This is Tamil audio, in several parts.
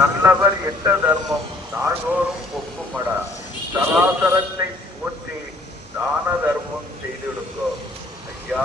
நல்லவர் எட்ட தர்மம்? நாள்தோறும் ஒப்புமடா. சராசரத்தை போற்றி தான தர்மம் செய்திடுங்கோ. ஐயா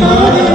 Senhor.